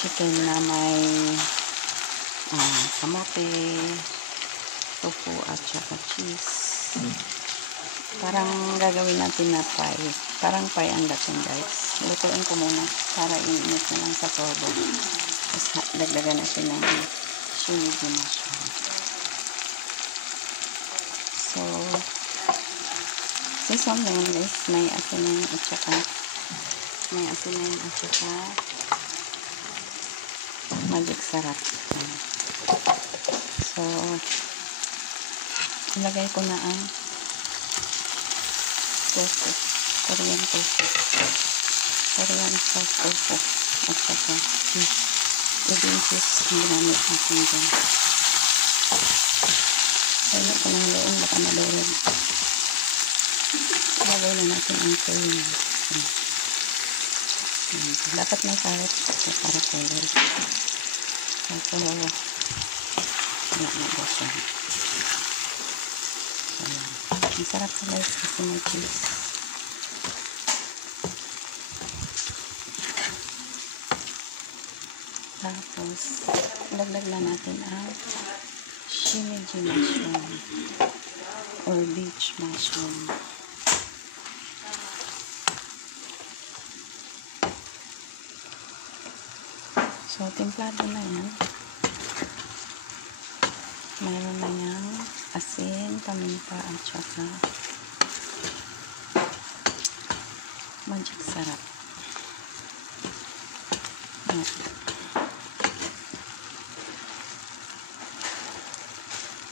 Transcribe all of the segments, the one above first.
chicken na may kamote, tofu at saka cheese. Parang gagawin natin na pie. Parang pie ang dating, guys. Lutuin ko muna para iinit na lang sa turbo. Tapos dagdagan natin ng shinichi mushroom. So, sesame na yun, guys. May asin at saka magic sarap. So, ilagay ko na ang tofu, Korean tofu, Korean sauce tofu, at saka pudding cheese ang ginamit natin dyan. Kaya ko ng loong baka madurog. Ilagay na natin ang cream. Dapat may carrot para color. Ito, wala na ba siya. Ang sarap sa guys kasi may cheese. Tapos, laglag na natin ang shinichi mushroom or beach mushroom. So, templado na yan. Mayroon na yung asin, paminta, at saka magic sarap.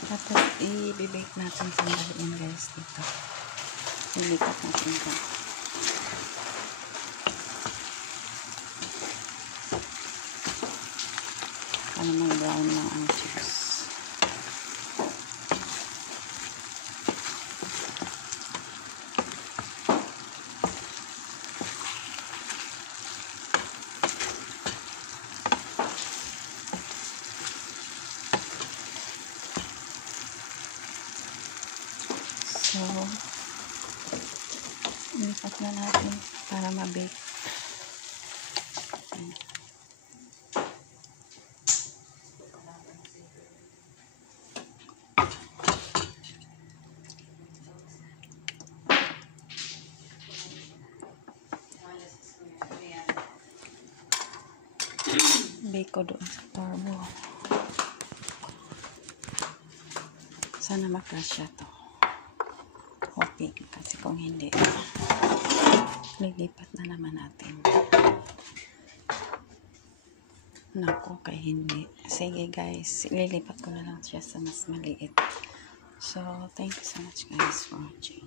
Tapos, i-bake natin sandaliin, guys, dito. Ilipat natin ito. Para mag-brown lang ang cheese. So, ilipat na natin para ma-bake. Bake ko doon sa turbo. Sana makasya to. Okay, kasi kung hindi, lilipat na naman natin. Naku, kay hindi. Sige guys, lilipat ko na lang siya sa mas maliit. So, thank you so much guys for watching.